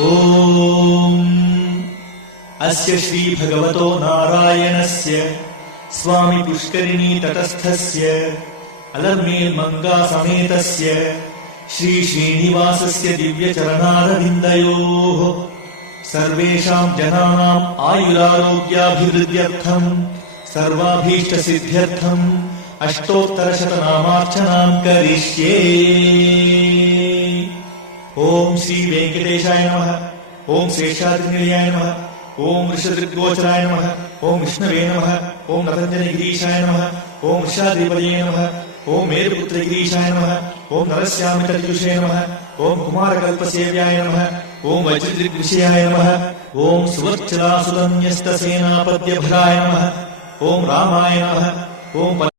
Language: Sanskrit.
ॐ अस्य श्री भगवतो नारायणस्य स्वामी पुष्करिणी तटस्थस्य अलर्मेल्मङ्गा समेतस्य श्री श्रीनिवासस्य दिव्यचरणारविन्दयोः सर्वेषाम् जनानाम् आयुरारोग्याभिवृद्ध्यर्थम् सर्वाभीष्टसिद्ध्यर्थम् अष्टोत्तरशतनामार्चनाम् करिष्ये। ओम श्री वेंकटेशाय नमः। ओम शेषाद्रिनिलयाय नमः। ओम वृषदृग्गोचराय नमः। ओम विष्णवे नमः। ओम नरञ्जनगिरीशाय नमः। ओम वृषाद्रिपदये नमः। ओम मेरुपुत्रगिरीशाय नमः। ओम नरस्यामितजुषे नमः। ओम कुमारकल्पसेव्याय नमः। ओम वज्रदृग्विषयाय नमः। ओम सुवर्चलासुरन्यस्तसेनापद्यभराय नमः। ओम रामाय नमः। ओम